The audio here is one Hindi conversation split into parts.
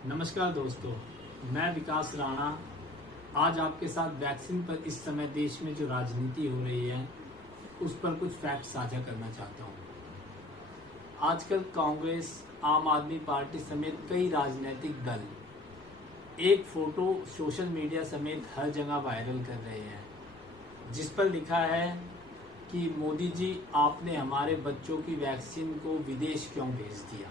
नमस्कार दोस्तों, मैं विकास राणा आज आपके साथ वैक्सीन पर इस समय देश में जो राजनीति हो रही है उस पर कुछ फैक्ट साझा करना चाहता हूँ। आजकल कांग्रेस, आम आदमी पार्टी समेत कई राजनीतिक दल एक फोटो सोशल मीडिया समेत हर जगह वायरल कर रहे हैं जिस पर लिखा है कि मोदी जी आपने हमारे बच्चों की वैक्सीन को विदेश क्यों भेज दिया।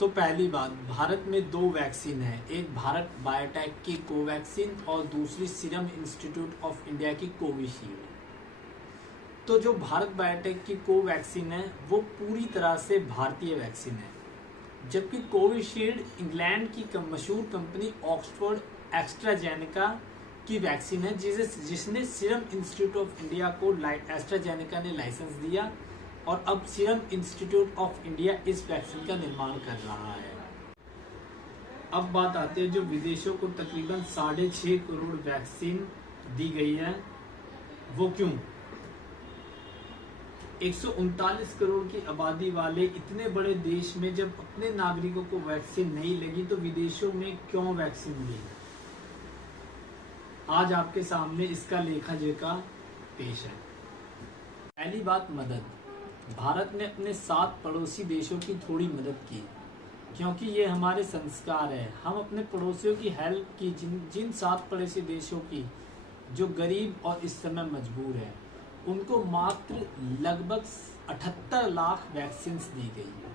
तो पहली बात, भारत में दो वैक्सीन है, एक भारत बायोटेक की कोवैक्सीन और दूसरी सीरम इंस्टीट्यूट ऑफ इंडिया की कोविशील्ड। तो जो भारत बायोटेक की कोवैक्सीन है वो पूरी तरह से भारतीय वैक्सीन है, जबकि कोविशील्ड इंग्लैंड की मशहूर कंपनी ऑक्सफोर्ड एस्ट्राजेनेका की वैक्सीन है जिसने सीरम इंस्टीट्यूट ऑफ इंडिया को एस्ट्राजेनेका ने लाइसेंस दिया और अब सीरम इंस्टीट्यूट ऑफ इंडिया इस वैक्सीन का निर्माण कर रहा है। अब बात आती है जो विदेशों को तकरीबन 6.5 करोड़ वैक्सीन दी गई है, वो क्यों? 139 करोड़ की आबादी वाले इतने बड़े देश में जब अपने नागरिकों को वैक्सीन नहीं लगी तो विदेशों में क्यों वैक्सीन दी? आज आपके सामने इसका लेखा जोखा पेश है। पहली बात, मदद। भारत ने अपने 7 पड़ोसी देशों की थोड़ी मदद की क्योंकि ये हमारे संस्कार है। हम अपने पड़ोसियों की हेल्प की। जिन 7 पड़ोसी देशों की जो गरीब और इस समय मजबूर है उनको मात्र लगभग 78 लाख वैक्सीन दी गई है।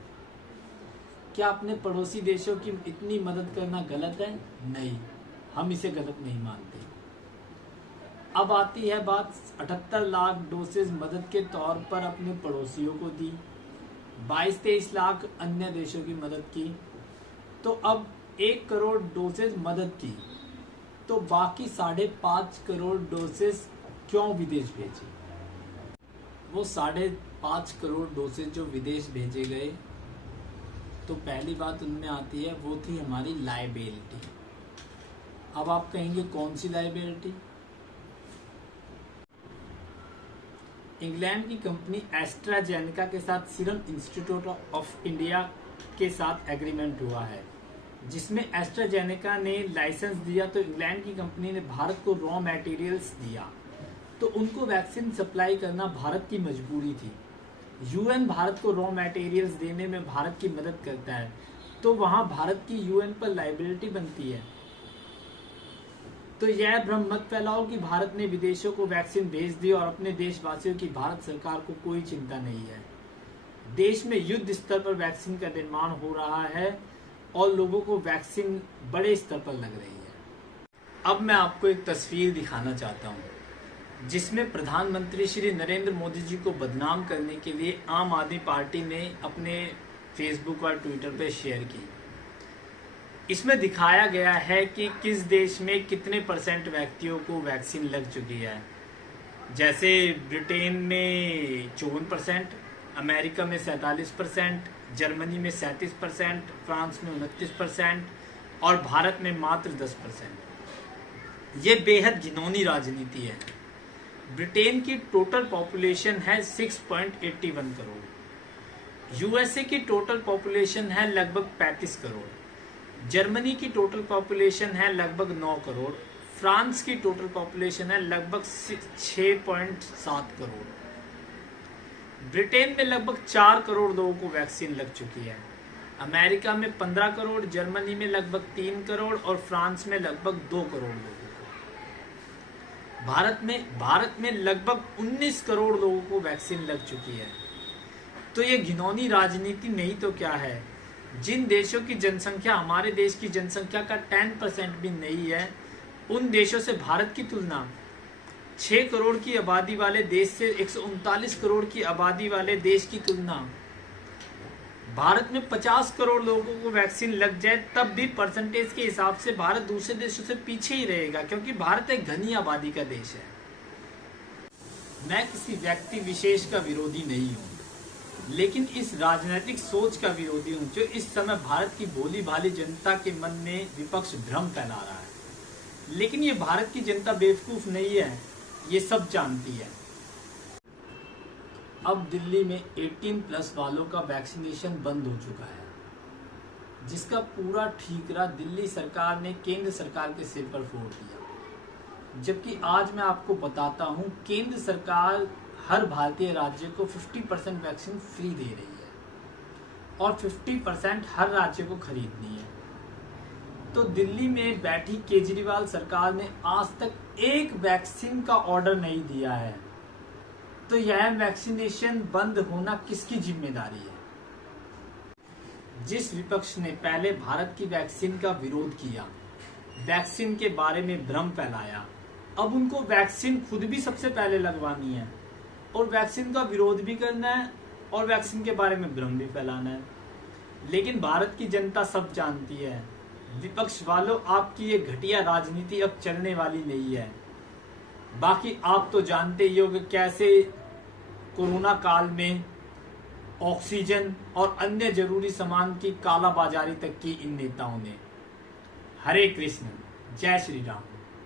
क्या अपने पड़ोसी देशों की इतनी मदद करना गलत है? नहीं, हम इसे गलत नहीं मानते। अब आती है बात, 78 लाख डोसेज मदद के तौर पर अपने पड़ोसियों को दी, 22-23 लाख अन्य देशों की मदद की, तो अब 1 करोड़ डोसेज मदद की, तो बाकी 5.5 करोड़ डोसेज क्यों विदेश भेजे? वो 5.5 करोड़ डोसेज जो विदेश भेजे गए, तो पहली बात उनमें आती है वो थी हमारी लायबिलिटी। अब आप कहेंगे कौन सी लायबिलिटी? इंग्लैंड की कंपनी एस्ट्राजेनेका के साथ सीरम इंस्टीट्यूट ऑफ इंडिया के साथ एग्रीमेंट हुआ है जिसमें एस्ट्राजेनेका ने लाइसेंस दिया तो इंग्लैंड की कंपनी ने भारत को रॉ मटेरियल्स दिया, तो उनको वैक्सीन सप्लाई करना भारत की मजबूरी थी। यूएन भारत को रॉ मटेरियल्स देने में भारत की मदद करता है, तो वहां भारत की यूएन पर लायबिलिटी बनती है। तो यह भ्रम मत फैलाओ कि भारत ने विदेशों को वैक्सीन भेज दी और अपने देशवासियों की भारत सरकार को कोई चिंता नहीं है। देश में युद्ध स्तर पर वैक्सीन का निर्माण हो रहा है और लोगों को वैक्सीन बड़े स्तर पर लग रही है। अब मैं आपको एक तस्वीर दिखाना चाहता हूं जिसमें प्रधानमंत्री श्री नरेंद्र मोदी जी को बदनाम करने के लिए आम आदमी पार्टी ने अपने फेसबुक और ट्विटर पर शेयर की। इसमें दिखाया गया है कि किस देश में कितने % व्यक्तियों को वैक्सीन लग चुकी है। जैसे ब्रिटेन में 54%, अमेरिका में 47%, जर्मनी में 37%, फ्रांस में 29% और भारत में मात्र 10%। ये बेहद घिनौनी राजनीति है। ब्रिटेन की टोटल पॉपुलेशन है 6.81 करोड़, यूएसए की टोटल पॉपुलेशन है लगभग 35 करोड़, जर्मनी की टोटल पॉपुलेशन है लगभग 9 करोड़, फ्रांस की टोटल पॉपुलेशन है लगभग 6.7 करोड़, ब्रिटेन में लगभग 4 करोड़ लोगों को वैक्सीन लग चुकी है, अमेरिका में 15 करोड़, जर्मनी में लगभग 3 करोड़ और फ्रांस में लगभग 2 करोड़ लोगों को। भारत में लगभग 19 करोड़ लोगों को वैक्सीन लग चुकी है। तो ये घिनौनी राजनीति नहीं तो क्या है? जिन देशों की जनसंख्या हमारे देश की जनसंख्या का 10% भी नहीं है, उन देशों से भारत की तुलना 6 करोड़ की आबादी वाले देश से 139 करोड़ की आबादी वाले देश की तुलना भारत में 50 करोड़ लोगों को वैक्सीन लग जाए तब भी परसेंटेज के हिसाब से भारत दूसरे देशों से पीछे ही रहेगा, क्योंकि भारत एक घनी आबादी का देश है। मैं किसी व्यक्ति विशेष का विरोधी नहीं हूँ, लेकिन इस राजनीतिक सोच का विरोधी हूं जो इस समय भारत की भोली भाली जनता के मन में विपक्ष भ्रम फैला रहा है। लेकिन ये भारत की जनता बेवकूफ नहीं है, ये सब जानती है। अब दिल्ली में 18+ वालों का वैक्सीनेशन बंद हो चुका है। जिसका पूरा ठीकरा दिल्ली सरकार ने केंद्र सरकार के सिर पर फोड़ दिया। जबकि आज मैं आपको बताता हूं, केंद्र सरकार हर भारतीय राज्य को 50% वैक्सीन फ्री दे रही है और 50% हर राज्य को खरीदनी है। तो दिल्ली में बैठी केजरीवाल सरकार ने आज तक एक वैक्सीन का ऑर्डर नहीं दिया है। तो यह वैक्सीनेशन बंद होना किसकी जिम्मेदारी है? जिस विपक्ष ने पहले भारत की वैक्सीन का विरोध किया, वैक्सीन के बारे में भ्रम फैलाया, अब उनको वैक्सीन खुद भी सबसे पहले लगवानी है और वैक्सीन का विरोध भी करना है और वैक्सीन के बारे में भ्रम भी फैलाना है। लेकिन भारत की जनता सब जानती है, विपक्ष वालों, आपकी ये घटिया राजनीति अब चलने वाली नहीं है। बाकी आप तो जानते ही हो कि कैसे कोरोना काल में ऑक्सीजन और अन्य जरूरी सामान की कालाबाजारी तक की इन नेताओं ने। हरे कृष्ण, जय श्री राम।